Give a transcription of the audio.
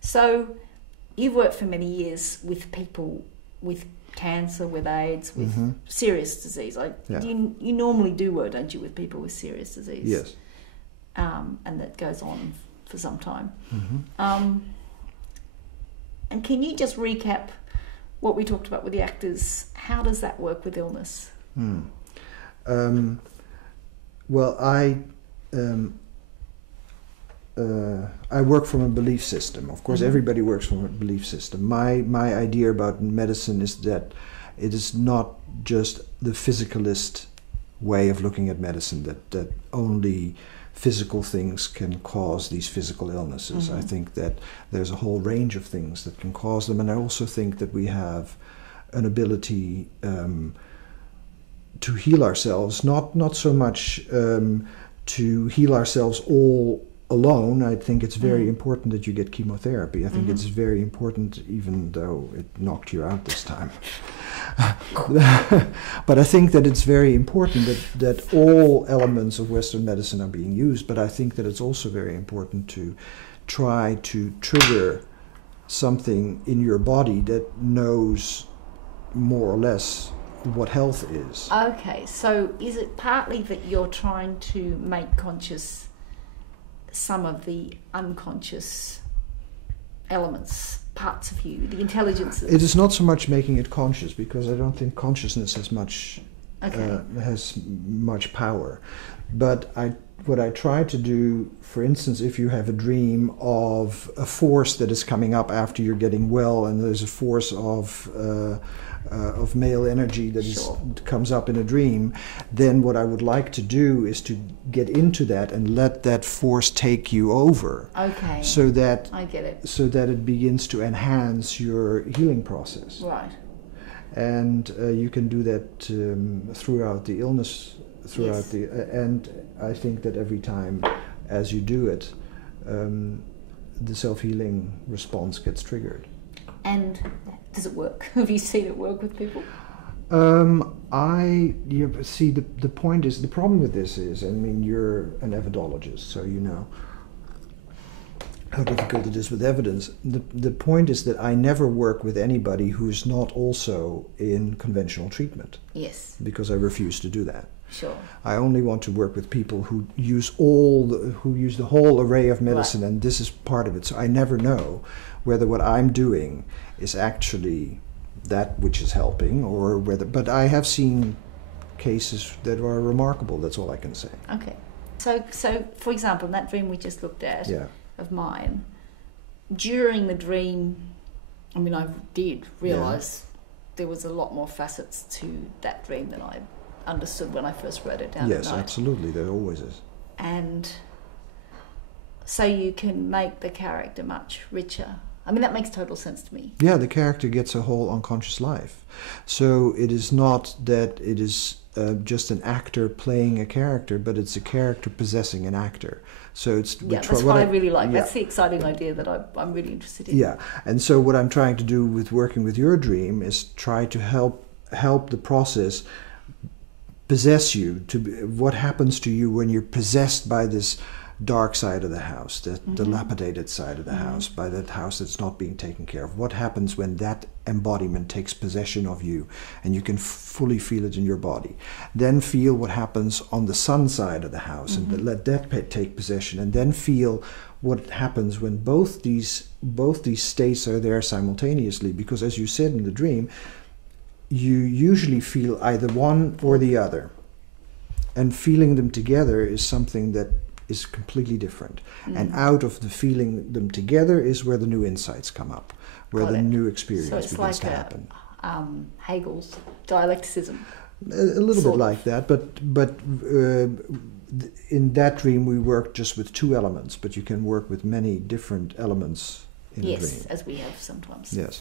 So you've worked for many years with people with cancer, with AIDS, with serious disease. You normally do work, don't you, with people with serious disease? Yes. And that goes on for some time. And can you just recap what we talked about with the actors? How does that work with illness? Well, I work from a belief system. Of course, everybody works from a belief system. My idea about medicine is that it is not just the physicalist way of looking at medicine, that only physical things can cause these physical illnesses. I think that there's a whole range of things that can cause them, and I also think that we have an ability to heal ourselves, not so much to heal ourselves all alone. I think it's very important that you get chemotherapy. I think it's very important, even though it knocked you out this time. But I think that it's very important that all elements of Western medicine are being used, but I think that it's also very important to try to trigger something in your body that knows more or less what health is. Okay, so is it partly that you're trying to make conscious some of the unconscious elements, parts of you, the intelligences? It is not so much making it conscious, because I don't think consciousness has much power. But what I try to do, for instance, if you have a dream of a force that is coming up after you're getting well, and there's a force of male energy that comes up in a dream, then what I would like to do is to get into that and let that force take you over. Okay. So that I get it. So that it begins to enhance your healing process. Right. And you can do that throughout the illness, and I think that every time as you do it, the self-healing response gets triggered. And does it work? Have you seen it work with people? See, the point is, the problem with this is, I mean, you're an evidologist, so you know how difficult it is with evidence. The point is that I never work with anybody who's not also in conventional treatment. Yes. Because I refuse to do that. Sure. I only want to work with people who use the whole array of medicine, and this is part of it. So I never know whether what I'm doing is actually that which is helping, or whether. But I have seen cases that are remarkable. That's all I can say. Okay. So for example, in that dream we just looked at of mine, during the dream, I mean, I did realise there was a lot more facets to that dream than I understood when I first wrote it down. Yes, at night. Absolutely, there always is. And so you can make the character much richer. I mean, that makes total sense to me. Yeah, the character gets a whole unconscious life. So it is not that it is just an actor playing a character, but it's a character possessing an actor. So it's that's what I really like. That's the exciting idea that I'm really interested in. Yeah, and so what I'm trying to do with working with your dream is try to help the process possess you. What happens to you when you're possessed by this dark side of the house, the dilapidated side of the house, by that house that's not being taken care of? What happens when that embodiment takes possession of you and you can fully feel it in your body? Then feel what happens on the sun side of the house and let that take possession, and then feel what happens when both these states are there simultaneously, because as you said in the dream, you usually feel either one or the other, and feeling them together is something that is completely different. And out of the feeling them together is where the new insights come up, where the new experience begins to happen. Hegel's dialecticism. A little bit like that, but in that dream we worked just with two elements, but you can work with many different elements in a dream. Yes, as we have sometimes. Yes.